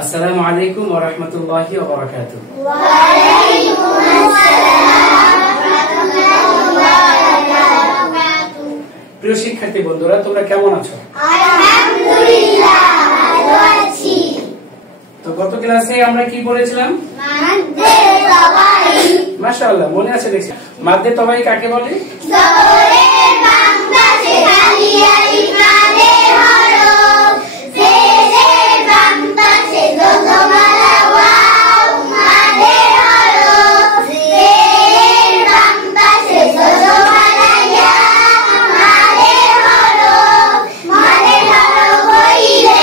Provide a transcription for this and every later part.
আসসালামু আলাইকুম ওয়া রাহমাতুল্লাহি ওয়া বারাকাতুহু। ওয়া আলাইকুম আসসালাম ওয়া রাহমাতুল্লাহি ওয়া বারাকাতুহু। প্রিয় শিক্ষার্থী বন্ধুরা, তোমরা কেমন আছো? আলহামদুলিল্লাহ, ভালো আছি। তো গত ক্লাসে আমরা কি পড়েছিলাম? মাদ্দে তবাই। মাশাআল্লাহ, মনে আছে দেখছি। মাদ্দে তবাই কাকে বলে? জবরের বাম পাশে খালি আলিফ মানে হরফ, জেরের বাম পাশে যজমালা ওয়াও মানে হরফ, জেরের বাম পাশে যজমালা ইয়া মানে হরফ, মানে হরফ হইলে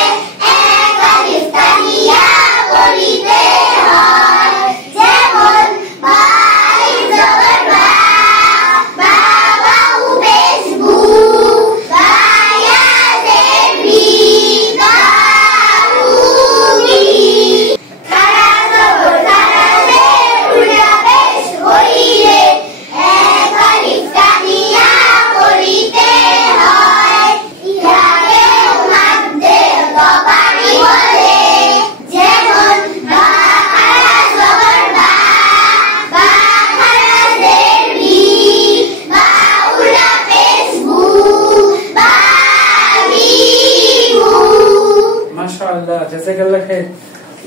এক আলিফ তানিয়া পড়িতে হয়। যেমন বাই জবর বা, বাবা উবেশ বু, বায়া দেবি, বাউবি। খারা জবর খারা দে, উল্টা বেশ হইলে এক আলিফ তানিয়া পড়িতে হয়। ইহাকেও মাদ্দে তবাই বলে। যেমন বা খারা জবর বা, বা খারা দেবি, বাউলা পেশ বু, বাবিবু। মাশাআল্লাহ, জাযাকাল্লাহ খাইর।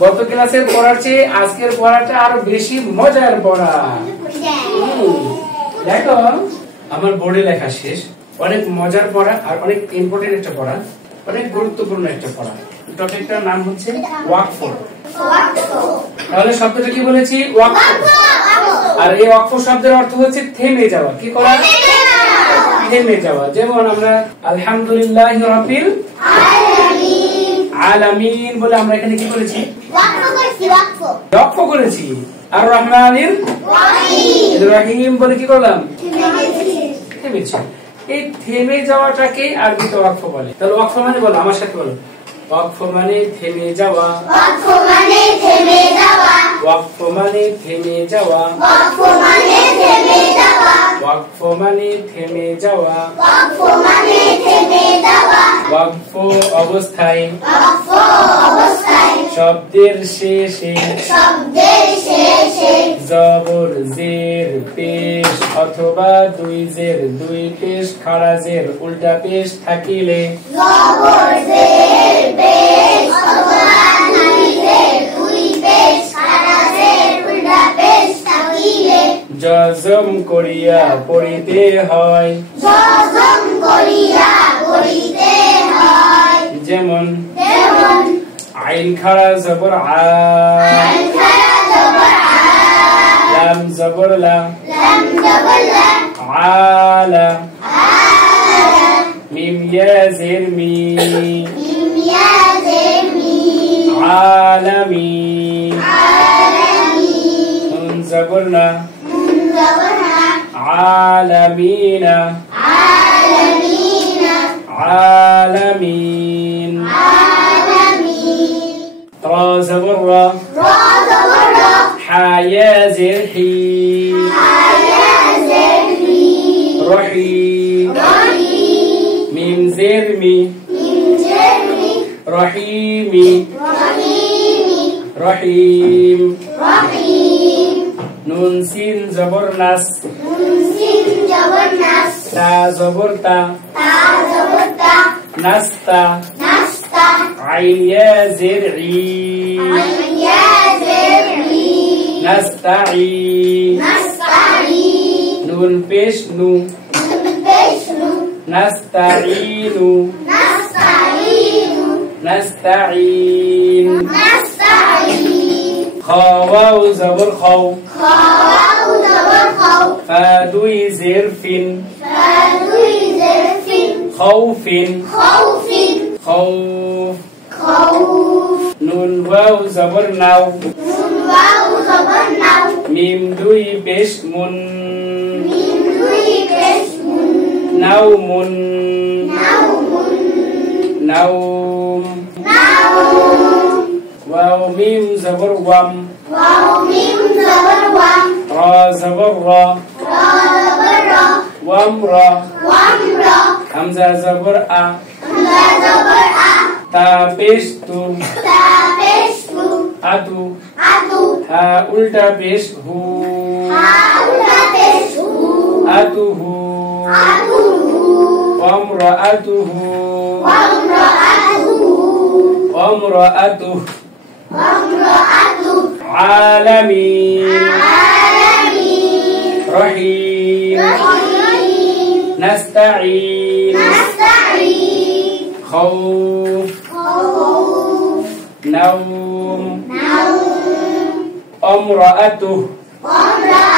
গত ক্লাসের পড়ার চেয়ে আজকের পড়াটা আরো বেশি মজার পড়া। দেখো, আমার বোর্ডে লেখা শেষ। অনেক মজার পড়া আর অনেক ইম্পর্টেন্ট একটা পড়া, অনেক গুরুত্বপূর্ণ একটা পড়া। টপিকটার নাম হচ্ছে ওয়াকফ। তাহলে শব্দটা কি বলেছি? ওয়াকফ। আর এই ওয়াকফ শব্দের অর্থ হচ্ছে থেমে যাওয়া। কি করা? থেমে যাওয়া। যেমন আমরা আলহামদুলিল্লাহি রাব্বিল আলামিন বলে আমরা এখানে কি করেছি? ওয়াকফ করেছি। আর রহমানির রহিম বলে কি করলাম? থেমেছি। এই থেমে যাওয়াটাকে আরবিতে ওয়াকফ বলে। তাহলে ওয়াকফ মানে বলো, আমার সাথে বলো। ওয়াকফ মানে থেমে যাওয়া। ওয়াকফ মানে থেমে যাওয়া। ওয়াকফ মানে থেমে যাওয়া। ওয়াকফ মানে থেমে যাওয়া। ওয়াকফ মানে থেমে যাওয়া। ওয়াকফ মানে থেমে যাওয়া। ওয়াকফ অবস্থায় ওয়াকফ অবস্থায় শব্দের শেষে শব্দের শেষে জবর জের পেশ অথবা দুই জের দুই পেশ খাড়া জের উল্টা পেশ থাকিলে জবর জের পেশ অথবা দুই জের দুই পেশ খাড়া জের উল্টা পেশ থাকিলে জজম করিয়া পড়িতে হয়। জজম করিয়া পড়িতে হয়। যেমন যেমন আইন খাড়া জবর আ, আইন খাড়া জবর আ, লাম জবর লা, লাম জবর লা, আলা, আলা, মিম ইয়া জের মি, মিম ইয়া জের মি, আলামিন, আলামিন, নুন জবর না, নুন জবর না, আলামিনা, আলামিনা, আলামিন, আলামিন। রা জবর রা, রা জবর রা, হা ইয়া জের হি, আয়া জের হি, রহিম, রহিম, মিম জের মি, মিম জের মি, রহিমি, রহিমি, রহিম, রহিম। নুন সিন জবর নাস, নুন সিন জবর নাস, তা জবর তা, তা জবর তা, নাস্তা, নাস্তা, আইন ইয়া জের ই, আইন ইয়া জের ই, নাস্তাঈন, নাস্তাঈন, নুন পেশ নু, নুন পেশ নু, নাস্তাঈনু, নাস্তাঈনু, নাস্তাঈন, নাস্তাঈন। খা ওয়াও জবর খাও, খাওয়াও জবর খাও, ফা দুই জের ফিন, ফা দুই জের ফিন, খাউফিন, খাউফিন, খাউফ, খাউফ, নুন ওয়াও জবর নাও, নুন ওয়াও জবর নাও, মিম দুই পেশ মুন, মিম দুই পেশ মুন, নাউমুন, নাউমুন, নাউম, নাউম, ওয়াও মিম জবর ওয়াম, ওয়াও মিম জবর ওয়াম, রা জবর রা, রা জবর রা, ওয়াম রা, ওয়াম রা, হামজা জবর আ, হামজা জবর আ, তা পেশ তু, তা পেশ তু, আতু Atu. হা উল্টা পেশ হু Haula pesu. আতুহু Atuhu. আমরাআতুহু Wamra'atuhu. আমরাআতুহু Wamra'atuhu. عالمين Alamin. رحيم Rahim. نستعين Nasta'in. خوف Khawf. نوم Naum. امرأته Wamra'atuhu.